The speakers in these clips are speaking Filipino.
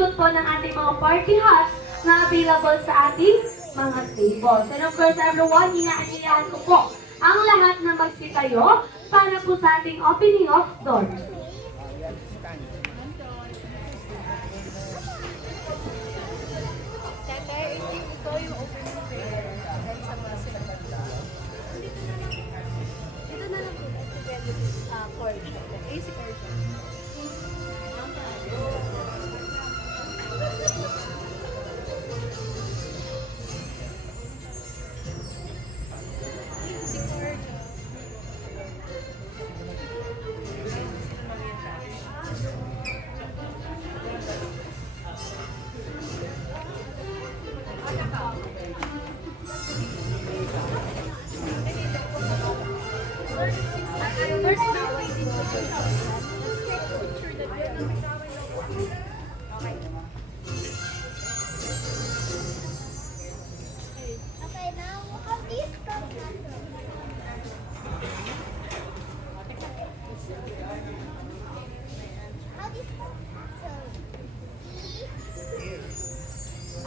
suot po ng ating mga party hats na available sa ating mga tables. And of course, everyone, inaanyayahan ko po ang lahat na magsitayo para po sa ating opening of doors.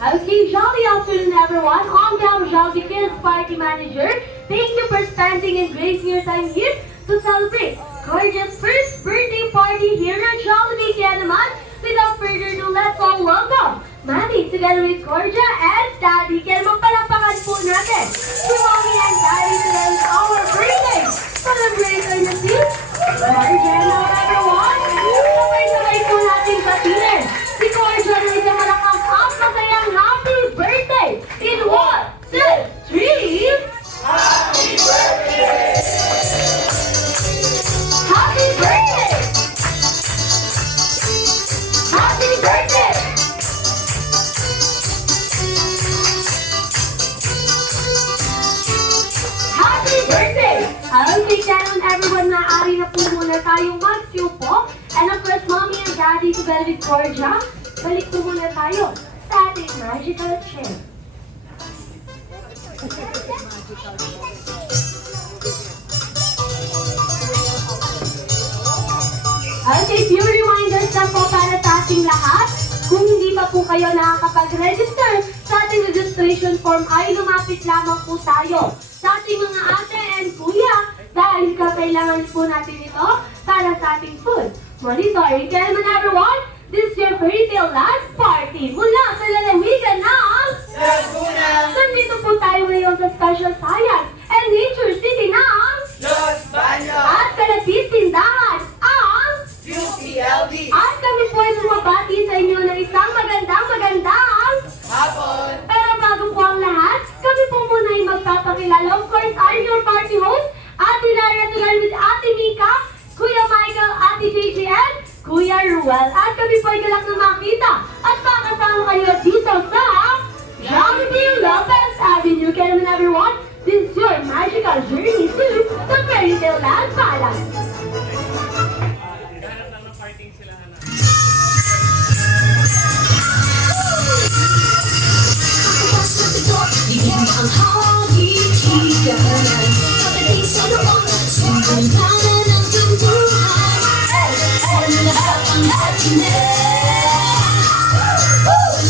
Okay, jolly afternoon everyone. On behalf of Jolly Kids Party Manager, thank you for spending and gracing your time here to celebrate Corja's first birthday party here at Jollibee. Kaya naman, without further ado, let's all welcome Mommy together with Corja and Daddy. Kaya naman palakpakan po natin si Mommy and Daddy today with our birthday celebration na si Corja na everyone. Sabay-sabay po natin batiin si Corja na isang malakas at masayang happy birthday in 1, 2, 3. Happy birthday! Happy birthday! Happy birthday! Happy birthday! Okay, karon everyone, maaari na po muna tayong magsiupo. And of course, Mommy and Daddy together with Corja, balik po muna tayo sa ating magical chair. Okay, few reminders na po para sa ating lahat. Kung hindi pa po kayo nakakapag-register sa ating registration form, ay lumapit lamang po tayo sa ating mga ate and kuya dahil kailangan po natin ito para sa ating food monitoring. Kaya naman everyone, this is your fairy tale last party mula sa lalawigan ng Laguna! Nandito po tayo ngayon sa Special Science and Nature City ng Los Baños! at kalapit tindahan ang UPLB! at kami po ay bumabati sa inyo ng isang magandang Hapon! pero bago po ang lahat, kami po muna ay magpapakilala. Of course, I'm your party host, Ate Lara, together with Ate Mika, Kuya Michael, Ate JJ, and Kuya Ruel. At kami po ay galak na makita at makasama kayo dito sa Jollibee Lopez Avenue. Kaya naman everyone, this is your magical journey to the Fairy Tale Land Palace. Ibig ang hagi-higanan pagdating sa loob, sumbantanan ng tuntuhan sa lahat ang hatinan.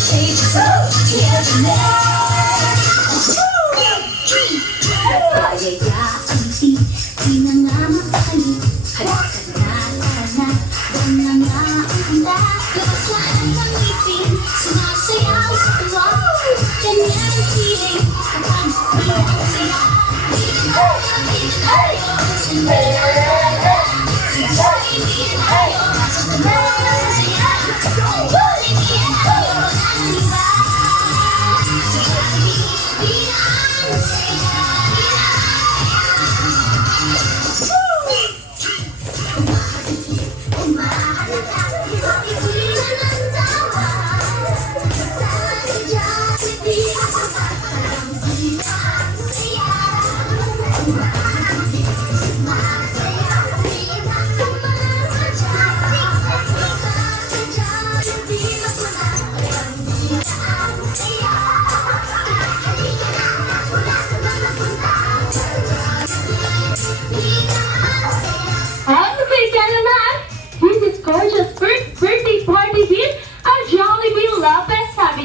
Shades of Payayaan di nangangamakali. Halika na, doon na nga ang handa. Labas lahat ng ngipin, sumasayaw sa tuwa. Ganyan ang feeling, kapag di ang saya. Di na tayo, kasi meron. Di tayo, sa dalawa na saya. Hindi tayo naniba. Sa Jollibee, di na ang saya. Okay, kaya naman, this is Corja's first birthday party here at Jollibee.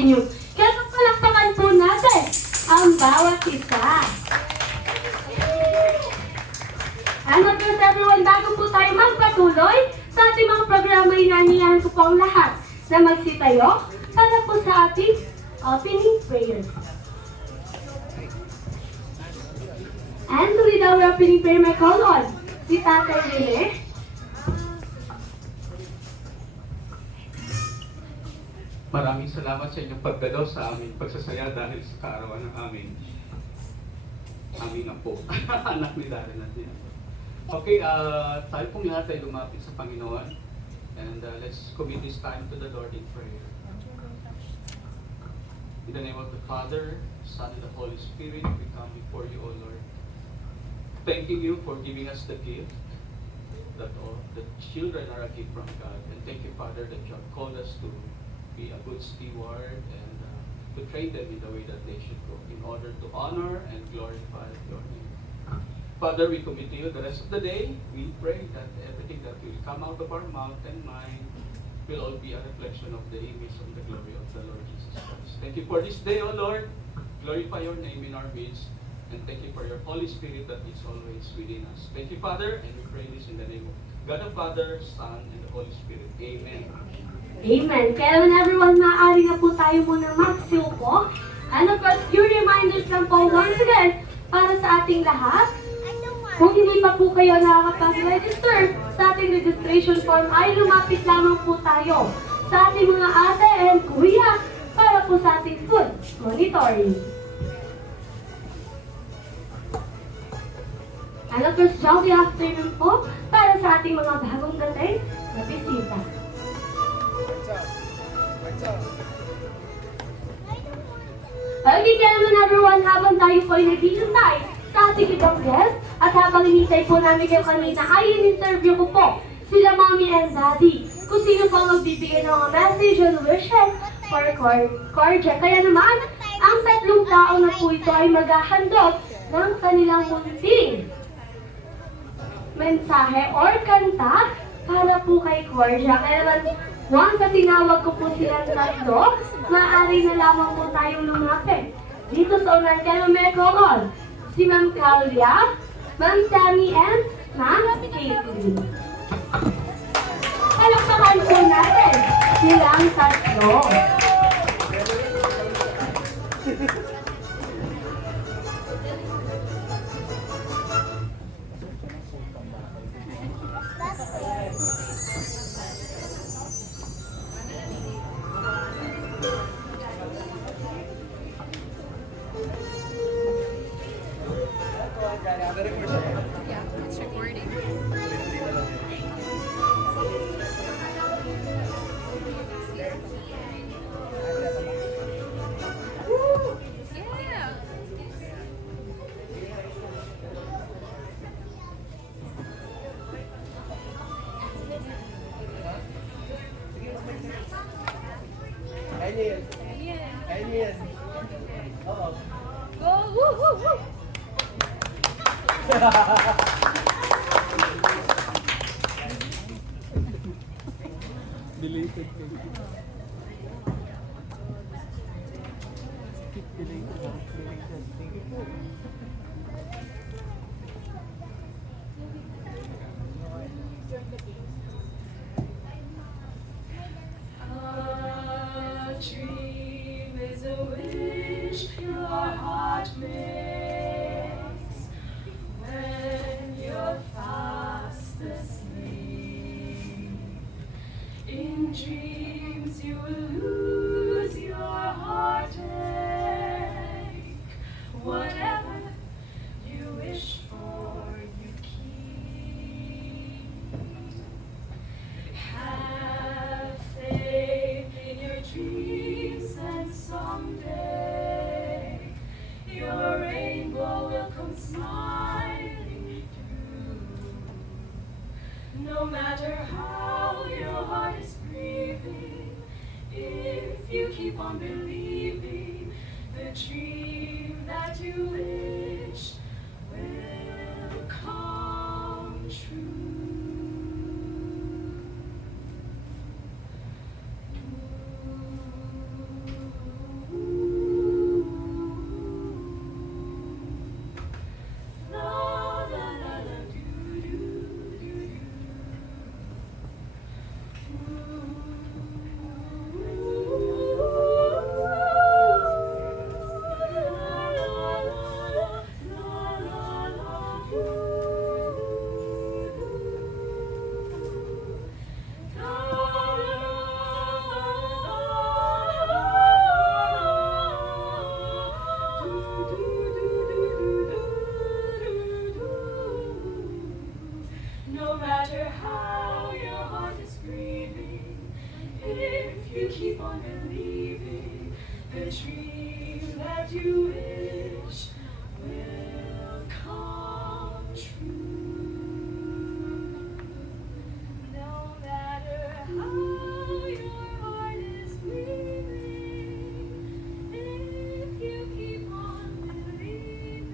Avenue. Kaya palakpakan po natin ang bawat isa. And of course, everyone, bago po tayo magpatuloy sa ating mga programa, inaniyahan ko po ang lahat na magsitayo para po sa ating opening prayer. And to lead our opening prayer, may call on si Tatay Rene. Maraming salamat sa inyong pagdalaw sa aming pagsasaya dahil sa kaarawan ng aming apo, anak ni Darren at niya. Okay, tayo pong lahat ay lumapit sa Panginoon. And let's commit this time to the Lord in prayer. In the name of the Father, Son, and the Holy Spirit, we come before you, O Lord. Thanking you for giving us the gift that all the children are a gift from God. And thank you, Father, that you have called us to be a good steward and to train them in the way that they should go in order to honor and glorify your name. Father, we commit to you the rest of the day. We pray that everything that will come out of our mouth and mind will all be a reflection of the image and the glory of the Lord Jesus Christ. Thank you for this day, O Lord. Glorify your name in our midst. And thank you for your Holy Spirit that is always within us. Thank you, Father, and we pray this in the name of God the Father, Son, and the Holy Spirit. Amen. Amen. Kaya naman everyone, maaari na po tayo muna magsiupo. And of course, few reminders lang po once again para sa ating lahat. Kung hindi pa po kayo nakakapag-register sa ating registration form, ay lumapit lamang po tayo sa ating mga ate and kuya para po sa ating food monitoring. And of course, jolly afternoon po para sa ating mga bagong dating na bisita. Okay, kaya naman everyone, habang tayo po ay naghihintay sa ating ibang guest, at habang hinintay po namin kayo kanina, ay in-interview ko po sila Mommy and Daddy kung sino po magbibigay ng mga message and wishes for Cordia. Kaya naman, ang tatlong tao na po ito ay maghahandog ng kanilang munting mensahe or kanta para po kay Cordia. Kaya naman, once na tinawag ko po silang tatlo, maaari na lamang po tayong lumapit dito sa unan. Kaya may call on si Ma'am Claudia, Ma'am Tammy, and Ma'am Caitlin. Palakpakan po natin silang tatlo. It's recording. Yeah. Alien. Oo. Go! Woo, woo, woo. Deleted. A dream is a wish your heart makes when you're fast asleep. In dreams you will lose your heartache. Whatever you wish for, you keep. Have faith in your dreams, and someday your rainbow will come smiling through. No matter how your heart is grieving, if you keep on believing, the dream that you wish will come true. keep on believing, the dream that you wish will come true. No matter how your heart is bleeding, if you keep on believing,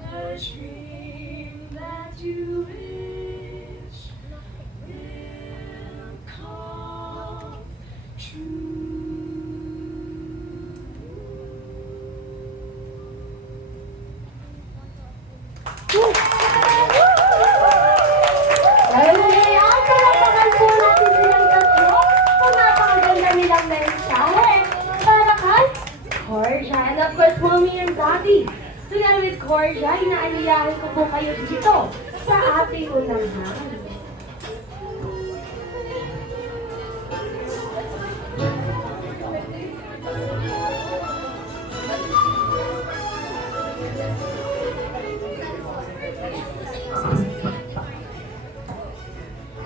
the dream that you wish will come true. Okay, ang palapakan po natin silang tatlo kung napakaganda nilang mensahe para kay Cordia. And of course, Mommy and Daddy. Together with Cordia, inaaniyahan ko po kayo dito sa ating unahan.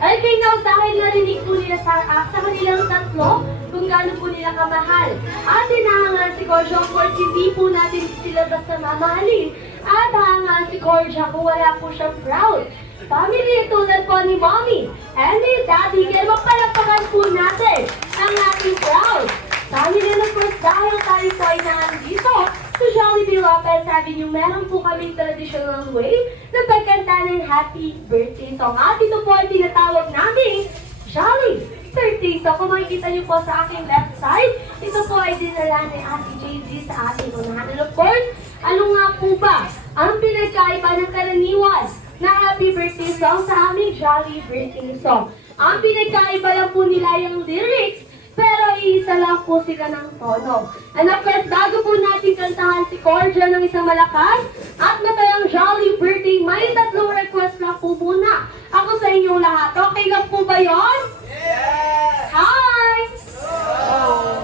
Okay, now, dahil narinig po nila sa kanilang tatlo kung gaano po nila kamahal. At hinahangaan si Cordia, of course, hindi po natin sila basta mamahalin. At hangaan si Cordia kung wala po siyang proud family tulad po ni Mommy and ni Daddy. Kaya magpalakpakan po natin ang ating proud family. And of course, dahil tayo po ay nandito sa Jollibee Lopez Avenue, meron po kaming traditional way na pagkanta ng happy birthday song. At ito po ay tinatawag namin Jolly Birthday Song. Kung makikita niyo po sa aking left side, ito po ay dinala ni Ate JZ sa ating unahan. And of course, ano nga po ba ang pinagkaiba ng karaniwan na happy birthday song sa aming Jolly Birthday Song? Ang pinagkaiba lang po nila yung lyrics, pero iisa lang po sila ng tono. And of course, bago po natin kantahan si Cordia ng isang malakas at masayang Jolly Birthday, may tatlong request lang po muna ako sa inyong lahat. Okay lang po ba yun? Yeah! Hi!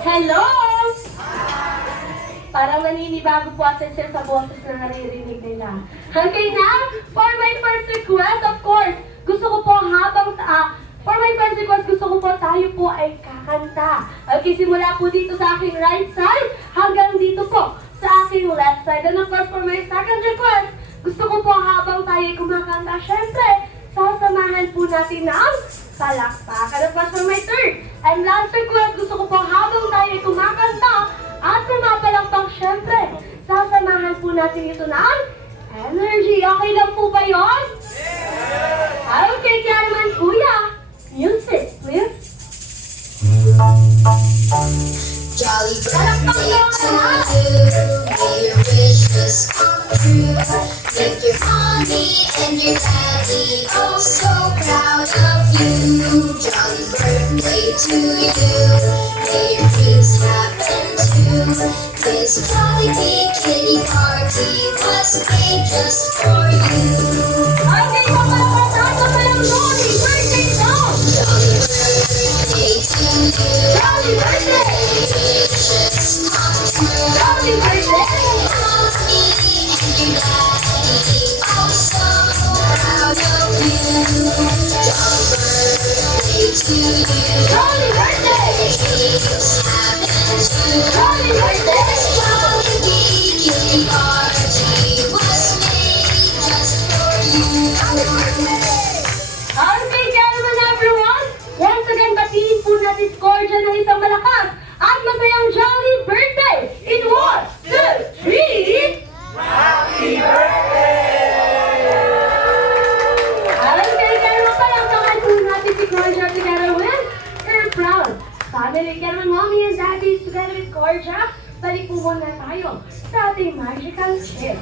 Hello! Parang naninibago po atin siya sa boses na naririnig nila. Okay na? For my first request, of course, gusto ko po for my first request, gusto ko po tayo po ay kakanta. Okay, simula po dito sa aking right side hanggang dito po sa aking left side. And of course, for my second request, gusto ko po habang tayo ay kumakanta, syempre, sasamahan po natin ng palakpakan. Of course, for my third and last request, gusto ko po habang tayo ay kumakanta at pumapalakpak, syempre, sasamahan po natin ito ng energy. Okay lang po ba yun? Okay, kaya naman kuya, music, please. Jolly birthday to you, may your wishes come true. Make your mommy and your daddy oh so proud of you. Jolly birthday to you, may your dreams happen too. This jolly big kitty party was made just for you. Okay, papalakpakan pa lang Jolly Birthday Song. Jolly birthday to you, Jolly Birthday! wishes come true. Jolly Birthday! Mommy and your daddy oh so proud of you. Jolly birthday to you. Jolly Birthday! Dreams happen too. Jolly Birthday! Jolly big kitty party was made just for you. Okay, kaya naman everyone, once again, batiin po natin si Cordia ng isang malakas at masayang Jolly Birthday! In 1, 2, 3! Happy birthday! Okay, kaya naman palakpakan po natin si Cordia together with her proud family. Kaya naman Mommy and Daddy together with Cordia, balik po muna tayo sa ating magical trip.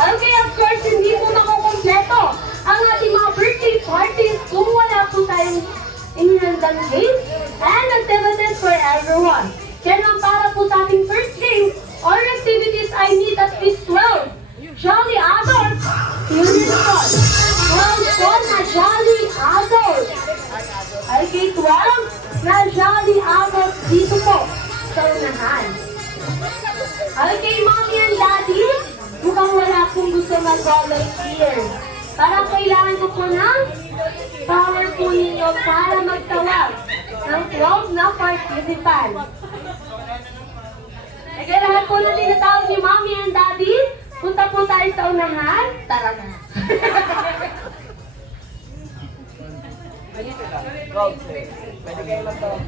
Okay, of course, hindi po makukompleto ang ating mga birthday parties kung wala po tayong inihandang games and activities for everyone. Kaya naman para po sa ating first game or activities, I need at least 12 Jolly Adults. Unicorn. 12 po na Jolly Adults. Okay, 12 na Jolly Adults dito po mag-volunteer. Parang kailangan ko po ng power po ninyo para magtawag ng 12 na participant. Kaya lahat po na tinatawag ni Mommy and Daddy, punta po tayo sa unahan. Tara na. Pwede kayo magtawag.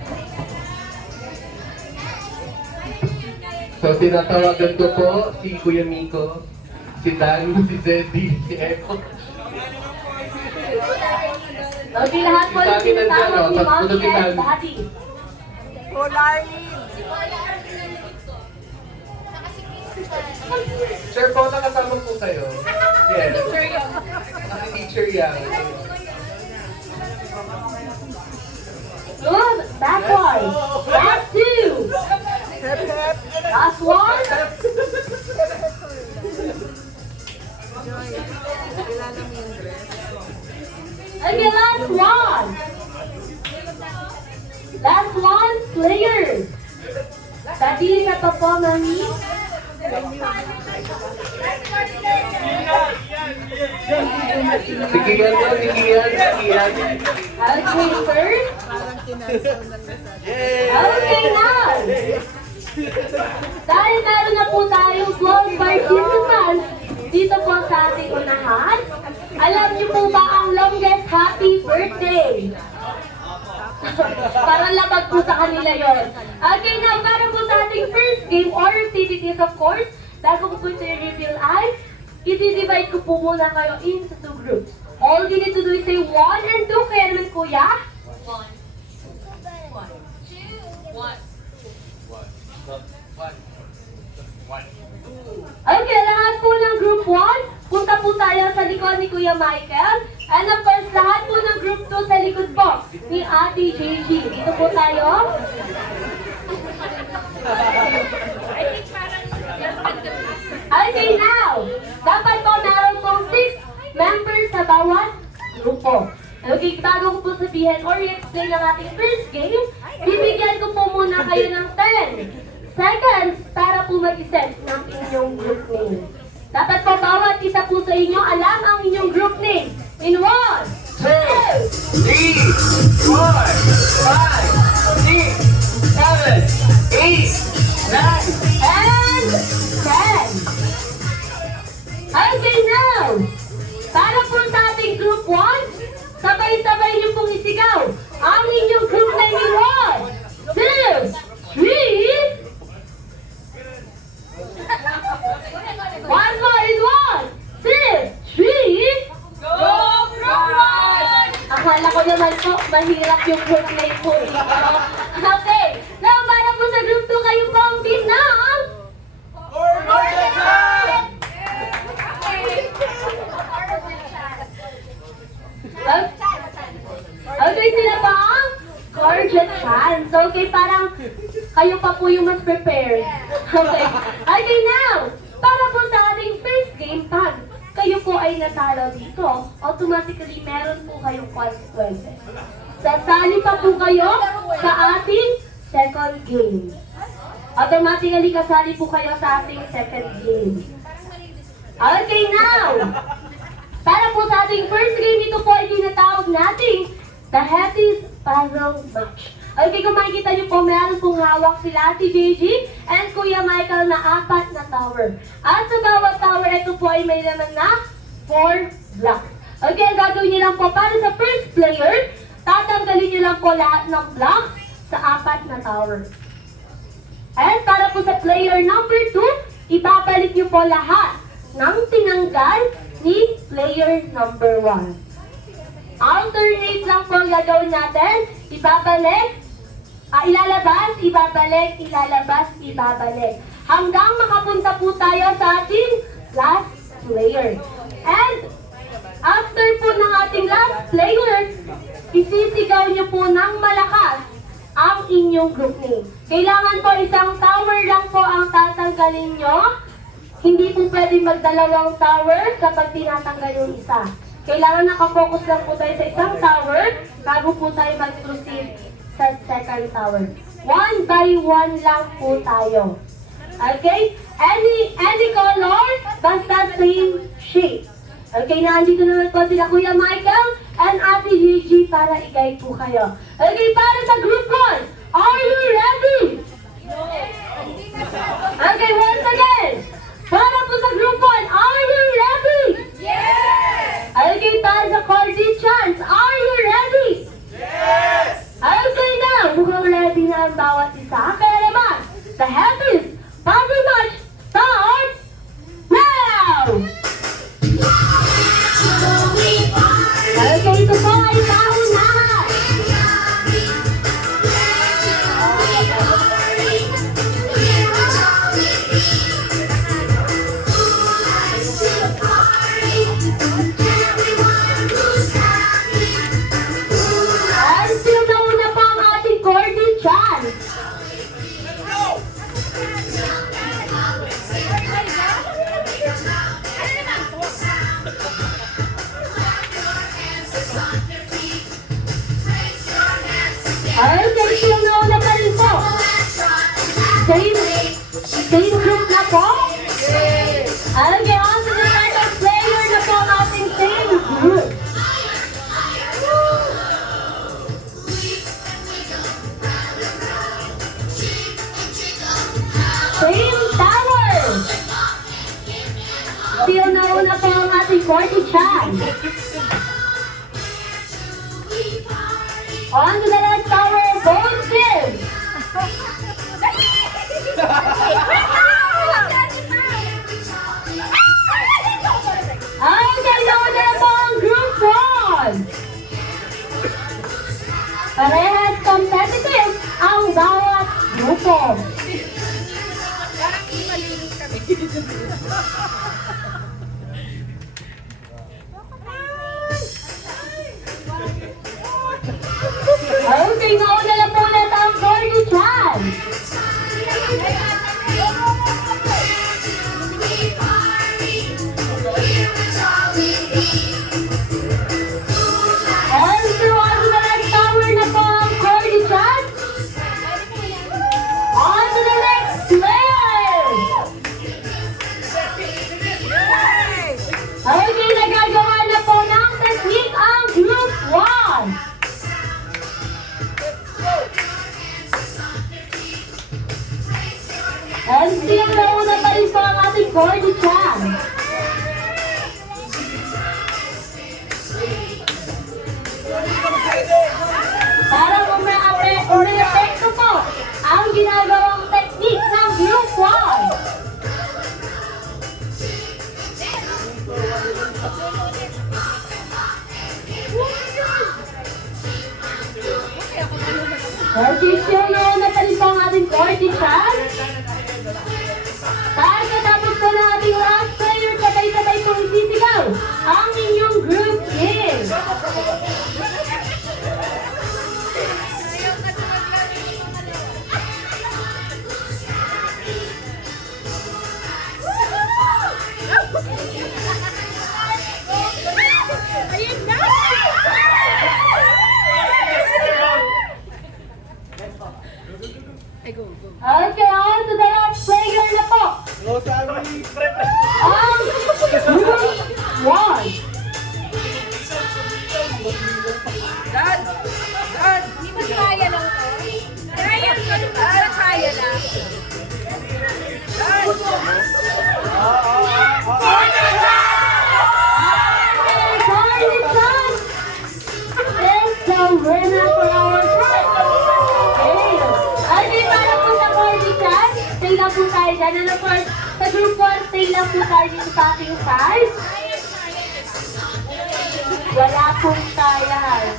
So, tinatawagan ko po si Kuya Miko, si Dan, si Zeddy, si Echo. Okay, lahat po na tinatawag ni Mommy and Daddy. Sure po, nakasama po kayo. Yes. Teacher yan. Good. Backward. Last two. Last one. Okay, last one. Last one, player. Tadi ka pa po, Mami. Si Kian po, si Kian, si Kian. Okay, first. Okay, now. Dahil meron na po tayong 12 participants dito po sa ating unahan, alam niyo po ba ang longest happy birthday? Parang lapag po sa kanila yon. Okay, now, para po sa ating first game or activities, of course, bago ko po ito i-reveal ay, i-divide ko po muna kayo into two groups. All you need to do is say 1 and 2. Kaya naman, Kuya? 1. Okay, lahat po ng group 1, punta po tayo sa likod ni Kuya Michael. And of course, lahat po ng group 2 sa likod po ni Ate JG. Dito po tayo. Okay, now, dapat po meron pong 6 members sa bawat grupo. Okay, bago ko po sabihin or i-explain ang ating first game, bibigyan ko po muna kayo ng 10 seconds para po mag-isip ng inyong group name. Dapat po bawat isa po sa inyo alam ang inyong group name. In 1, 2, 3, 4, 5, 6, 7, 8, 9. and 10. Okay, now, para po sa ating group 1, sabay-sabay niyo pong isigaw ang inyong group name in 1, 2, 3. One more in 1, 2, 3. Go, Pride! Akala ko naman po, mahirap yung group name po. Okay, now para po sa group 2 kayo po ang team ng Okay, sila pa ang Gorgeous Chance. Okay, parang kayo pa po yung mas prepared. Okay. Okay, now, para po sa ating first game, pag kayo po ay natalo dito, automatically meron po kayong consequences. Sasali pa po kayo sa ating second game. Automatically kasali po kayo sa ating second game. Okay, now, para po sa ating first game, ito po ay tinatawag nating The Hetty's Puzzle Match. Okay, kung makikita niyo po, meron pong hawak sila Ate JG and Kuya Michael na 4 na tower. At sa bawat tower, ito po ay may laman na 4 blocks. Okay, ang gagawin niyo lang po para sa first player, tatanggalin niyo lang po lahat ng blocks sa 4 na tower. And para po sa player number 2, ibabalik niyo po lahat ng tinanggal ni player number 1. Alternate lang po ang gagawin natin. Ibabalik, ilalabas, ibabalik, ilalabas, ibabalik. Hanggang makapunta po tayo sa ating last player. And after po ng ating last player, isisigaw niyo po ng malakas ang inyong group name. Kailangan po isang tower lang po ang tatanggalin nyo. Hindi po pwede magdalawang tower kapag tinatanggal yung isa. Kailangan nakafocus lang po tayo sa isang tower bago po tayo mag-proceed sa second tower. 1 by 1 lang po tayo. Okay? Any color, basta same shape. Okay, nandito naman po sila Kuya Michael and Ate Gigi para i-guide po kayo. Okay, para sa group 1, are you ready? Okay, once again. Para po sa group 1, are you ready? Yes! Okay, para sa Cordy Chance, are you ready? Yes! Okay na, mukhang ready na ang bawat isa. Kaya naman, the Happy's Puzzle Match starts now! Okay, ito po ay paunahan. At still nauna pa ang ating Cordy Chance. Okay, still nauna pa rin po. Same group na po. Okay, on to the next player na po ang ating same group. Same tower. Still nauna po ang ating Cordy Chance. On to the next tower, both teams. Okay, nauna na po ang group 1. Parehas competitive ang bawat grupo. Okay, nauna na po ulit ang Cordy Chance. And through on to the next tower na po ang Cordy Chance. On to the next player. Okay, nagagawa na po ng technique ang group 1. And still nauna pa rin po ang ating Cordy Chance. Para umepekto po ang ginagawang technique ng group 1. Okay, still nauna pa rin po ang ating Cordy Chance. Pagkatapos po ng ating last player, sabay-sabay po isisigaw ang inyong group name. Ayun na! Ay, go, go. Okay, on to the last player na po. Ang group 1. Dad! Dad! Hindi ba kaya lang to? Trial ko yung trial lang. Dad! Cordy Chance is the winner for our group. Okay, para po sa Cordy Chance, stay lang po tayo dyan. And of course, sa group 1, stay lang po tayo dito sa ating side. Wala pong tayan.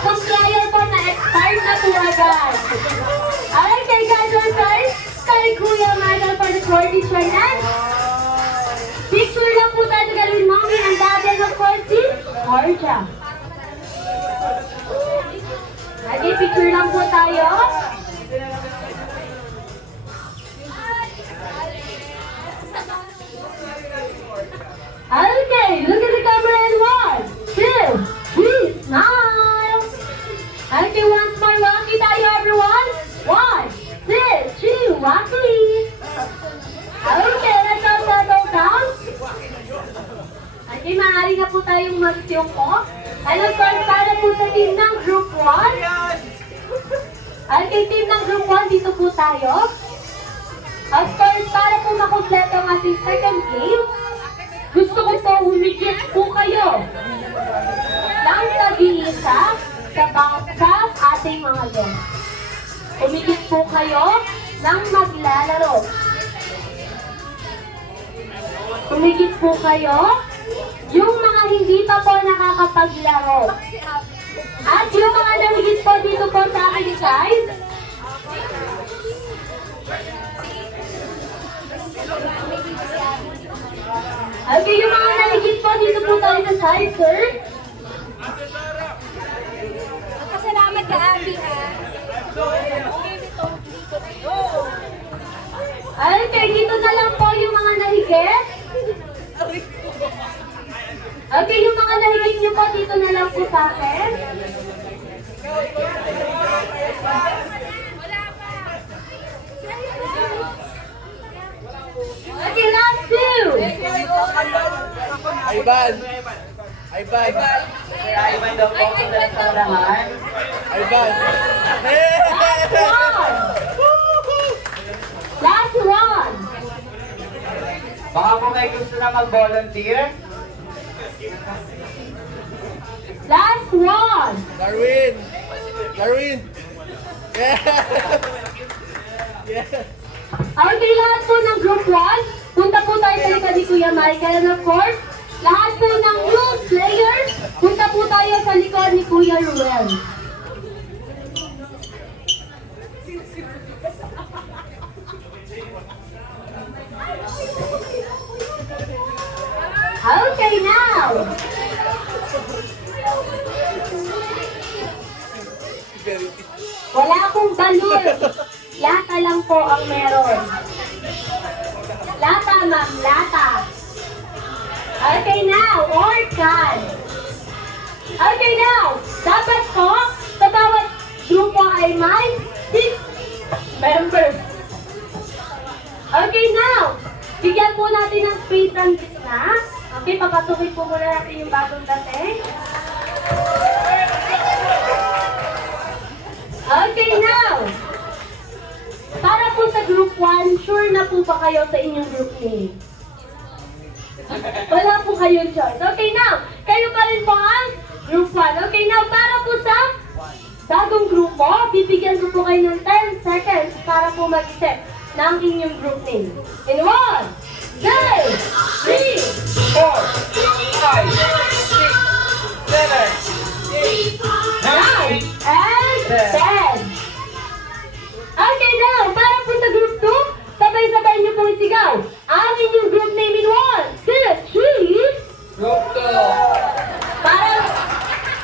Kung player po na expired na po agad. Okay, congratulations kay Kuya Michael for the Cordy Chance. Picture lang po tayo gawin mommy and daddy and of course si Cordia. Okay, picture lang po tayo. Okay, look at the camera in 1, 2, 3, smile. Okay, once more, walkie tayo everyone. 1, 2, 3, walkie. you po. And of course, para po sa team ng Group 1. Okay, team ng Group 1, dito po tayo. Of course, para po makompleto ang ating second game, gusto ko po humigit po kayo ng tag-iisa sa ating mga guests. Humigit po kayo ng maglalaro. Humigit po kayo yung mga hindi pa po nakakapaglaro. At yung mga namigit po dito po sa aking side, okay, yung mga namigit po dito po tayo sa side, sir. Salamat ka, Abby, ha? Okay, dito na lang po yung mga nahigit. Okay, yung mga nahigit niyo po dito na lang po sa akin. Okay, last two. Ivan. Ivan. Ivan daw po ang lahat. Ivan. Last one. Last one. Baka po may gusto na mag-volunteer. Last one. Darwin. Darwin. Yeah. Yeah. Okay, lahat po ng Group 1, punta po tayo sa likod ni Kuya Michael. And of course, lahat po ng new players, punta po tayo sa likod ni Kuya Ruel. Okay, now. Wala akong balon. Lata lang po ang meron. Lata, ma'am. Lata. Okay, now. Orcan. Okay, now. Dapat po, sa bawat grupo ay may 6 members. Okay, now. Bigyan po natin ng space ang gitna. Okay, papasukin po muna natin yung bagong dating. Okay, now. Para po sa group 1, sure na po ba kayo sa inyong group name? Wala po kayong choice. Okay, now. Kayo pa rin po ang group 1. Okay, now. Para po sa bagong grupo, bibigyan ko po kayo ng 10 seconds para po mag-isip ng inyong group name. In 1, 2, 3, 4, 5, 6, 7, 8, 9, 9, and 10. Okay, now, para po sa group 2, sabay-sabay niyo pong isigaw. Ang inyong group name in 1, 2, 3. Group 2.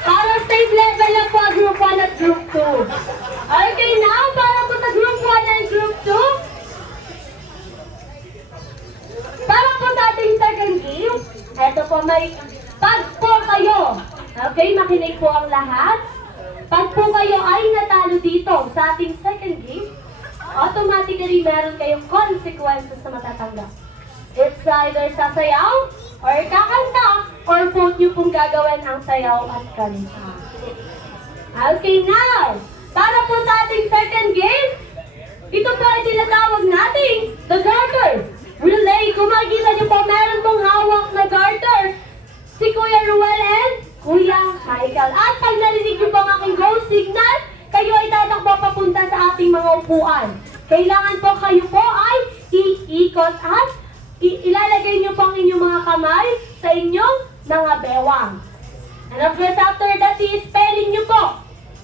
Para same level lang po ang group 1 at group 2. Okay, now, para po sa group 1 and group 2, para po sa ating second game, eto po may pag po kayo. Okay, makinig po ang lahat. Pag po kayo ay natalo dito sa ating second game, automatically meron kayong consequences na matatanggap. It's either sasayaw, or kakanta, or both nyo pong gagawin ang sayaw at kanta. Okay, now, para po sa ating second game, ito po ay tinatawag nating the garter relay. Kung makikita nyo po, meron pong hawak na garter si Kuya Ruel and Kuya Michael. At pag narinig nyo po ang aking go signal, kayo ay tatakbo papunta sa ating mga upuan. Kailangan po kayo po ay iikot at ilalagay nyo po ang inyong mga kamay sa inyong mga bewang. And of course, after that, i-spelling nyo po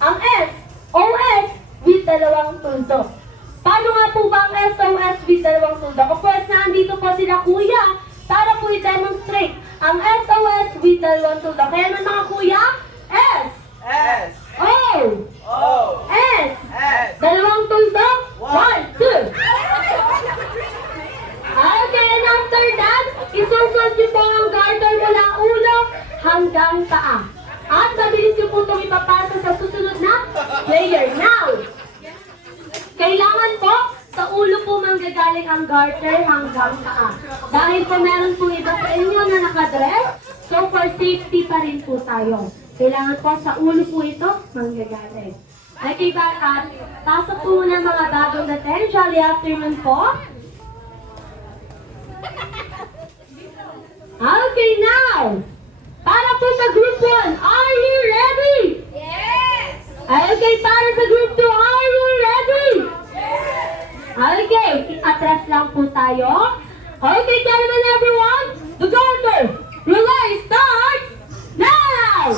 ang SOS with dalawang tuldok. Paano nga po ba ang SOS with dalawang tuldok? Of course, nandito po sila kuya para po i-demonstrate ang SOS with dalawang tuldok. Kaya naman mga kuya, S, S. O, O. S, S. dalawang tuldok, 1, 2. Okay, and after that, isusot niyo po ang garter mula ulo hanggang paa. At mabilis niyo po itong ipapasa sa susunod na player. Now, kailangan po sa ulo po manggagaling ang garter hanggang paa. Dahil po meron po iba sa inyo na nakadress, So for safety pa rin po tayo. Kailangan po sa ulo po ito, manggagaling. Okay, pasok po muna mga bagong dating. Jolly afternoon po. Okay, now, para po sa group 1, are you ready? Yes! Okay, para sa group 2, are you ready? Okay, atras lang po tayo. Okay, gentlemen, everyone, the garter relay starts now!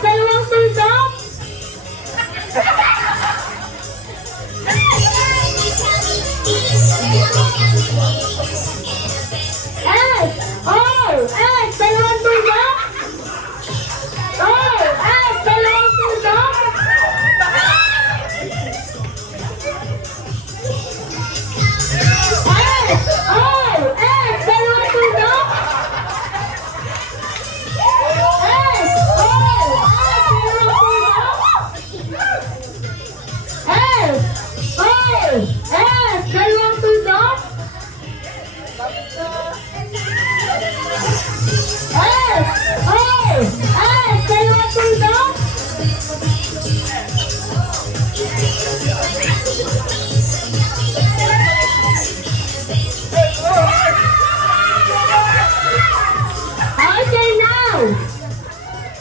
Dalawang tuldok. Dalawang tuldok. Dalawang tuldok. Dalawang tuldok. Dalawang tuldok. Dalawang tuldok. Dalawang tuldok. Okay, now,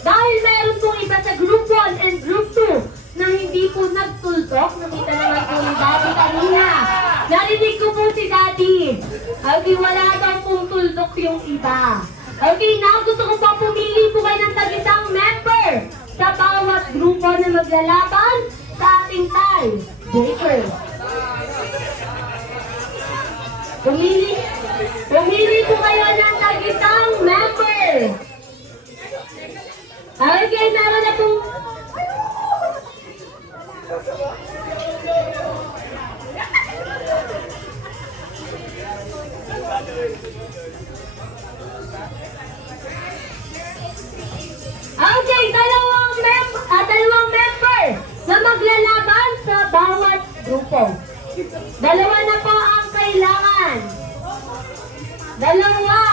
dahil meron pong iba sa group 1 and group 2 na hindi po nagtuldok, nakita naman po ni Daddy kanina. Narinig ko po si Daddy. Okay, wala daw pong tuldok yung iba. Okay, now, gusto ko po pumili po kayo ng tag-isang member sa bawat grupo na maglalaban sa ating tie breaker. Pumili po kayo ng tag-isang member. Okay, meron na pong... Okay, dalawang member na maglalaban sa bawat grupo. Dalawa na po ang kailangan. Dalawa.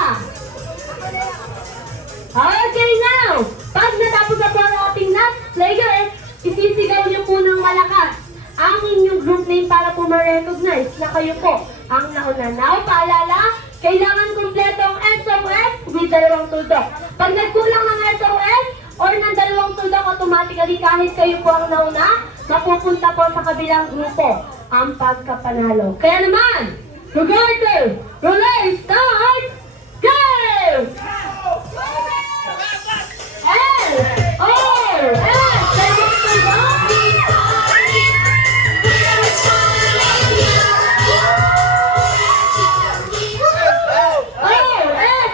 Okay, now, pag natapos na po ang ating last player, isisigaw niyo po ng malakas ang inyong group name para po ma-recognize na kayo po ang nauna. Now, paalala, kailangan kumpleto ang SOS with dalawang tuldok. Pag nagkulang ng SOS or ng dalawang tuldok, automatically kahit kayo po ang nauna, mapupunta po sa kabilang grupo ang pagkapanalo. Kaya naman, Roberto, relay starts, go! dalawang tuldok.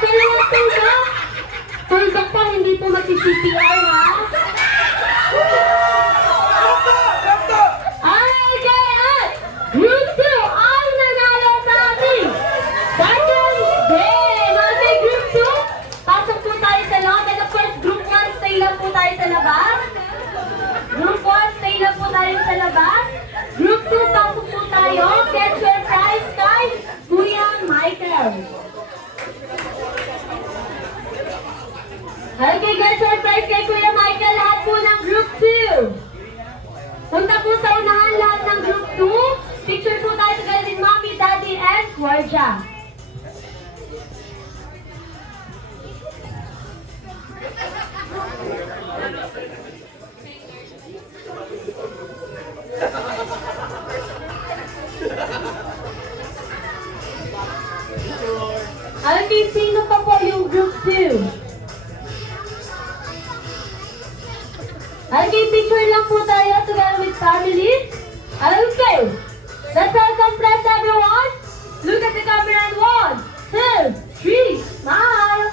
Dalawang tuldok. Tuldok pa, hindi po mag-CPR, ha? Okay, group 2 ang nanalo sa ating second game. Okay, group 2, pasok po tayo sa loob. And of course, group 1, stay lang po tayo sa labas. Group 1, stay lang po tayo sa labas. Group 2, pasok po tayo. Get your prize kay Kuya Michael. Okay, get your prize kay Kuya Michael. Lahat po ng group 2. Punta po sa unahan lahat ng group 2. Picture po tayo together with Mommy, Daddy, and Georgia. Okay, sino pa po yung group 2? Okay, picture lang po tayo together with family. Okay, let's welcome friends everyone. Look at the camera and 1, 2, 3, smile.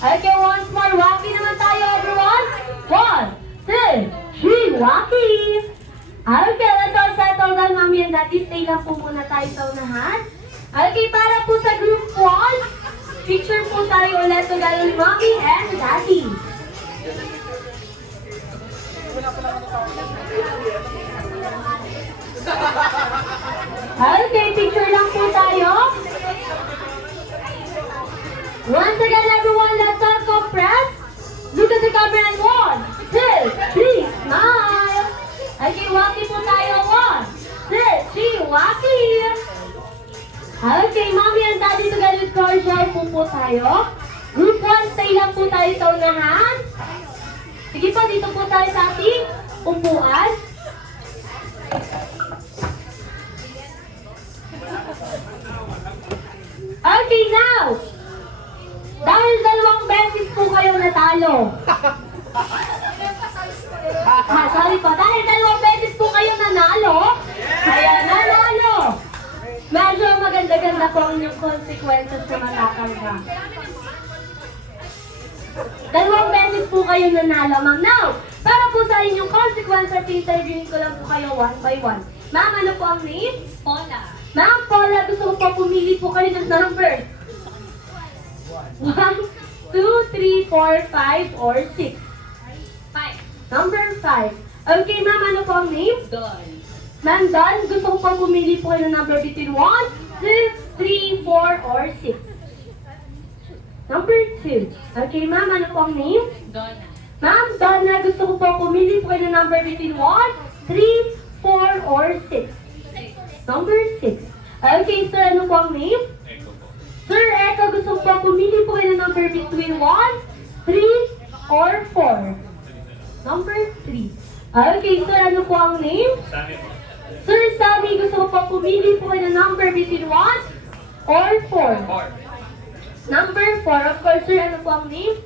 Okay, once more, wacky naman tayo everyone. 1, 2, 3, wacky. Okay, let's all settle down, Mommy and Daddy. Stay lang po muna tayo sa unahan. Okay, para po sa group 1, Picture po tayo ulit together with Mommy and Daddy. Okay, picture lang po tayo. Once again, everyone, let's all compress. Look at the camera and 1, 2, 3, smile. Okay, walkie po tayo. 1, 2, 3, walkie. Okay, Mommy and Daddy together with Cordial po tayo. Group 1, stay lang po tayo sa unahan. Sige po, dito po tayo sa ating upuan. Okay, now. Dahil 2 beses po kayong natalo. Sorry po. Dahil 2 beses po kayong nanalo. Kaya nanalo. Medyo maganda-ganda po ang inyong consequences na matatanggap. 2 beses po kayo nanalo, ma'am. Now, para po sa inyong consequences, interviewin ko lang po kayo one by one. Ma'am, ano po ang name? Paula. Ma'am, Paula, gusto ko po pumili po kayo ng number. 1, 2, 3, 4, 5, or 6. 5. Number 5. Okay, ma'am, ano po ang name? Don. Ma'am Don, gusto ko po pumili po kayo ng number between 1, 2, 3, 4, or 6. Number 2. Okay, ma'am, ano po ang name? Donna. Ma'am Donna, gusto ko po pumili po kayo ng number between 1, 3, 4, or 6. Number 6. Okay, sir, ano po ang name? Sir Echo, gusto ko po pumili po kayo ng number between 1, 3, or 4. Number 3. Okay, sir, ano po ang name? Sir Sammy, gusto ko po pumili po kayo ng number between 1 or 4. Number 4. Of course, sir, ano po ang name?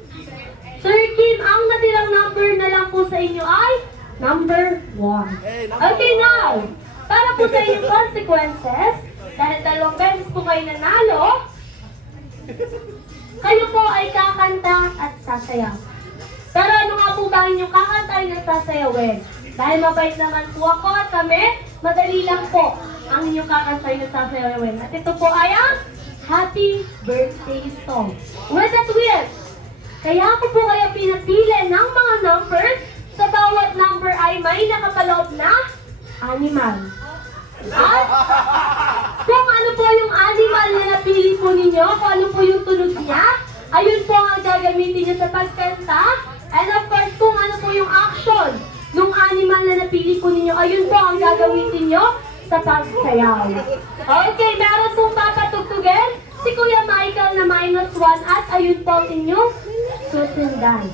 Sir Kim, ang natirang number na lang po sa inyo ay number 1. Okay, now, para po sa inyong consequences, dahil 2 beses po kayo nanalo, kayo po ay kakanta at sasayaw. Pero ano nga po ba inyong kakantahin at sasayawin? Dahil mabait naman po ako at kami, madali lang po ang inyong kakantahin at sasayawin. At ito po ay ang Happy Birthday Song. With that wish, kaya ako po kaya pinapili ng mga numbers. Sa bawat number ay may nakapaloob na animal. At kung ano po yung animal na napili po ninyo, kung ano po yung tunog niya, ayun po ang gagamitin niyo sa pagkanta. And of course, kung ano po yung action ng animal na napili po ninyo, ayun po ang gagamitin niyo sa pagsayaw. Okay, meron pong papatugtugin si Kuya Michael na -1 at ayun po ang inyong susundan.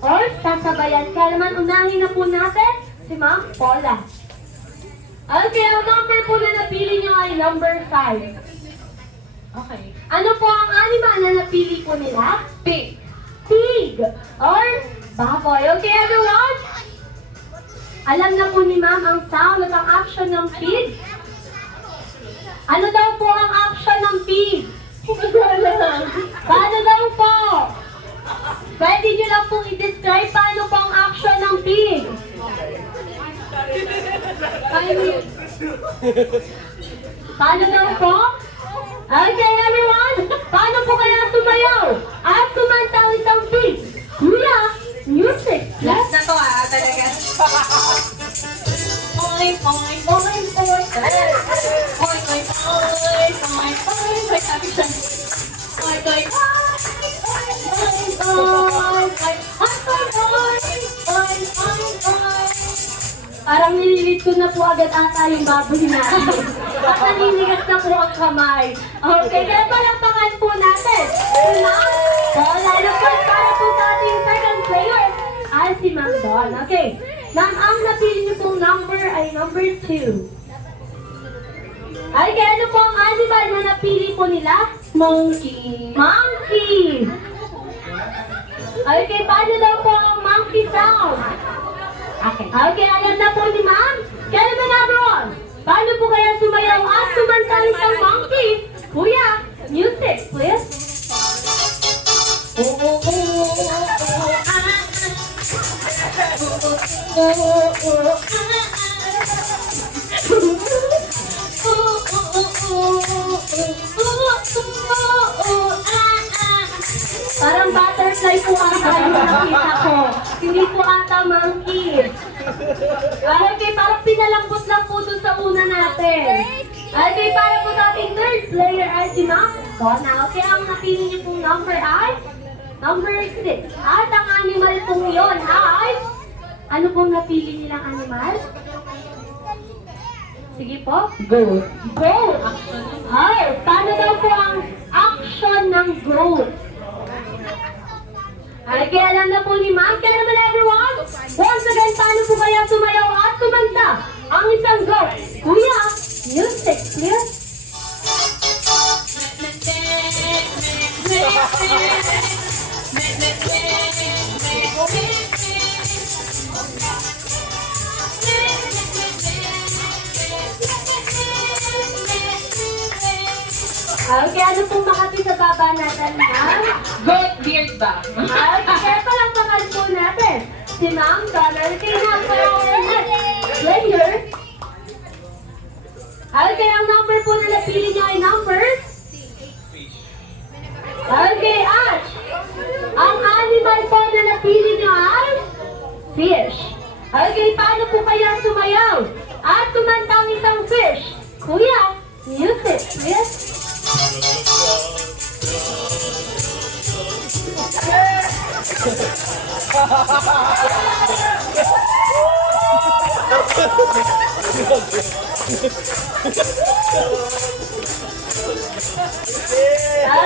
Or sasabayan. Kaya naman unahin na po natin si Ma'am Paula. Okay, ang number po na napili niyo ay number 5. Okay. Ano po ang animal na napili po nila? Pig. Pig or baboy. Okay, everyone? Alam na po ni Ma'am ang sound at ang action ng pig? Ano daw po ang action ng pig? Paano daw po? Pwede nyo lang pong i-describe paano po ang action ng pig. Paano daw po? Okay, everyone. Paano po kaya sumayaw? At sumanta ang isang pig? Kuya, music. Last na to talaga. Oy, oy, oy, oy. Oy, oy, oy, oy, oy. Sabi siya. Oy, oy, oy, oy, oy, oy, oy, oy. Parang nililit ko na po agad ata yung baboy natin. At naninigas na po ang kamay. Okay, kaya palakpakan po natin. Ma'am Paula, ano po para po sa ating second player ay si Ma'am Dawn. Okay, Ma'am, ang napili niyo pong number ay number 2. Okay, ano po ang animal na napili po nila? Monkey. Monkey! Okay, paano daw po ang monkey sound? Okay, alam na po ni Ma'am. Kaya naman everyone, paano po kaya sumayaw at sumanta isang monkey? Kuya, music, please. butterfly po ata yung nakita ko. Hindi po ata monkey. Okay, parang pinalambot lang po dun sa una natin. Okay, para po sa ating third player ay si Ma'am Donna. Okay, ang napili niyo pong number ay number 6. At ang animal pong yun ay, ano pong napili nilang animal? Sige po. Goat. Goat. Ay, paano daw po ang action ng goat? Ay, kaya alam na po ni Ma'am. Kaya naman everyone, once again, paano po kaya sumayaw at kumanta ang isang goat? Kuya, music, please. Okay, ano pong makati sa baba natin, Ma'am? Goat beard ba? Okay, kaya palakpakan po natin si Ma'am Donna. Okay, now for our next player. Okay, ang number po na napili niya ay number? Okay, Ash. Ang animal po na napili niya ay fish. Okay, paano po kaya sumayaw at kumanta ang isang fish? Kuya, music, please.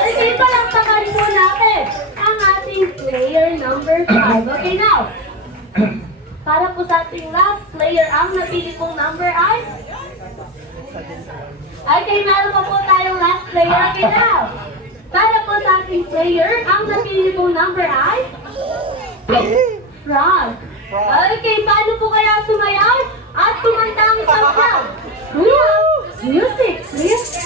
Okay, palakpakan po natin ang ating player number 5. Okay, now, para po sa ating last player, ang napili pong number ay? Okay, meron pa po tayong last player. Okay, now, para po sa ating player, ang napili pong number ay? Frog. Okay, paano po kaya sumayaw at kumanta ang isang frog? Kuya, music, please.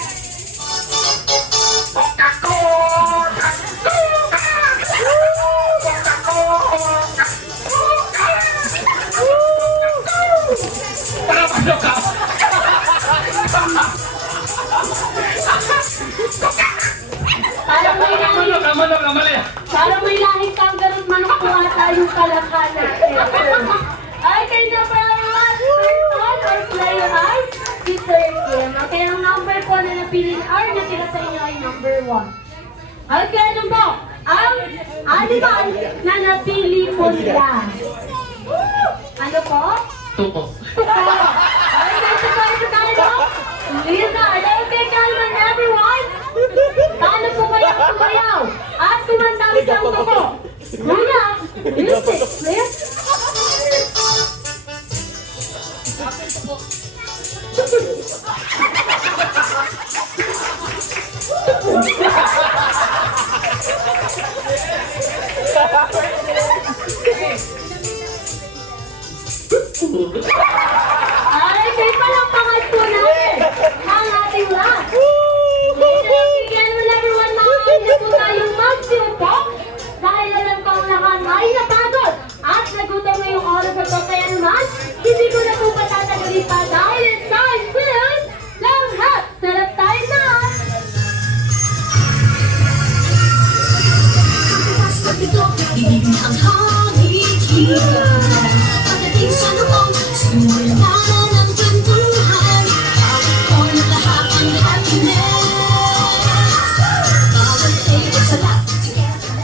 Parang may lahing kangaroo manok po ata yung kalakha natin. Okay, na for our last person or player ay si Sir Kim. Okay, ang number po na napili or natira sa inyo ay number 1. Okay, ano po? Ang animal na napili po nila. Ano po? Tuko. Okay, so tayo. Lisa, okay, kalman everyone. Paano po kayo sumayaw? At kumanta ang isang tuko. Kuya, music, please. Ay, kay palakpakan po natin ang ating last. Bigyan mo na everyone makakain na po tayong magsiupo dahil alam ko ang lahat ay napagod at nagutom ngayong oras na to. Kaya naman, hindi ko na po patatagalin pa dahil it's time to lahat. Sarap tayo na! Ibigin ang hangin-hila. Pagdating sa noong simula ng kwentuhan, bawat corner lahat ang happiness. Bawat table sa lahat together.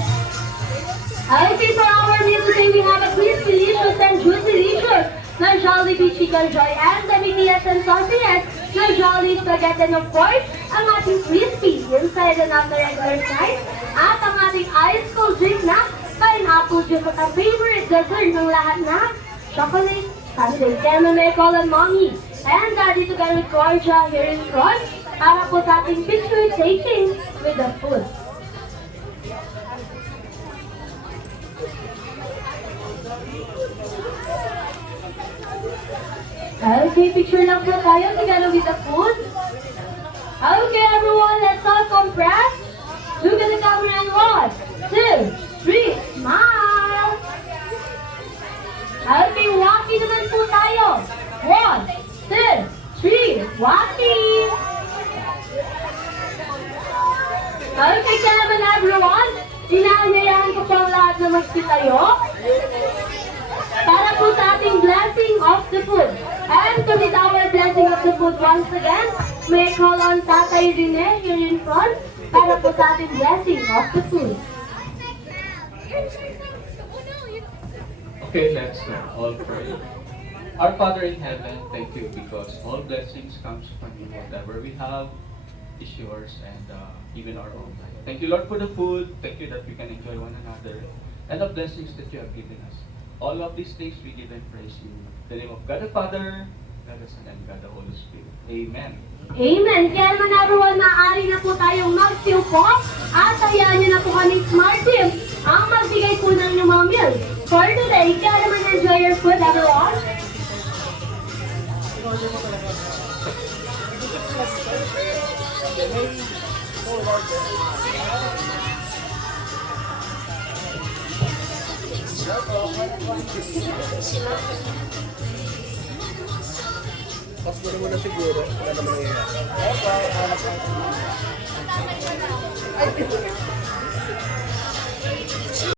Okay, for our meal today, we have a crispy delicious and juicy delicious na Jollibee Chicken Joy and the BTS and sausages na Jolly Spaghetti and of course, ang ating crispy inside and after regular size at ang ating ice cold drink na pineapple juice at ang favorite dessert ng lahat na chocolate sundae. Kaya may call on mommy and daddy together with Georgia here in front para po sa ating picture taking with the food. Okay, picture lang po tayo together with the food. Okay, everyone, let's all compress. Look at the camera and 1, 2, 3, smile. Okay, walkie naman po tayo. 1, 2, 3, walkie. Okay, kaya naman everyone, Inaanyayahan ko po ang lahat na magsitayo para po sa ating blessing of the food. And to lead our blessing of the food once again, may I call on Tatay Rene here in front para po sa ating blessing of the food. Okay, let's all pray. Our Father in heaven, thank you because all blessings comes from you. Whatever we have is yours and even our own life. Thank you, Lord, for the food. Thank you that we can enjoy one another and the blessings that you have given us. All of these things we give and praise you. In the name of God the Father, God the Son, and God the Holy Spirit. Amen. Amen. Kaya naman everyone, maaari na po tayong magsiupo at hayaan niyo na po kami Smart Team ang magbigay po ng inyong mga meal. For today, kaya naman enjoy your food, everyone. Pas mo na muna siguro. Wala naman nangyayari.